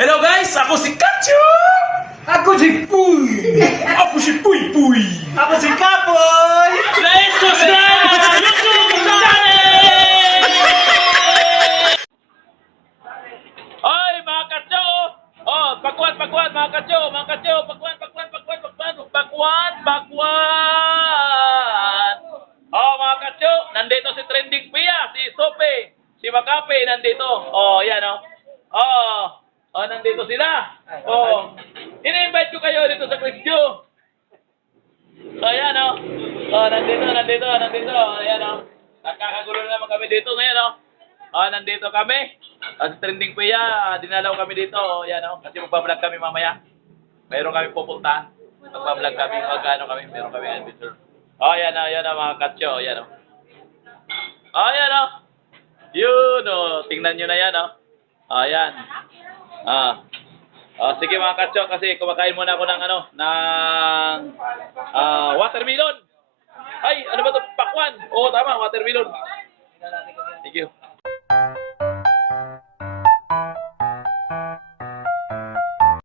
Hello guys, ako si Kacho! Ako si Puy! Ako si Puy Puy! Ako si Kapoy! Let's subscribe to our YouTube channel! Oy, mga Kacho! Oh, pakwan, mga Kacho! Pakwan! Oh, mga Kacho, nandito si Trending Pia, si Sope, si Makape, nandito. Oh, yan oh. Oh, nandito sila. Oh, ini-invite ko kayo dito sa Quizio. Oh, yan oh. Oh, nandito. Ayan oh. Nagkakagulo na naman kami dito ngayon oh. Oh, nandito kami. Sa Trending Pia, dinalaw kami dito. Oh, yan oh. Kasi magbablog kami mamaya. Mayroon kami pupuntahan. Magbablog kami, meron kami adventure. Oh, yan oh, mga Katyo. Oh, yan oh. Oh, yan oh. Yun oh. Tingnan nyo na yan oh. Oh, yan. Oh, sige mga Katyo, kasi kumakain muna ako ng watermelon. Ay, ano ba to? Pakwan. Oo, tama, watermelon. Thank you.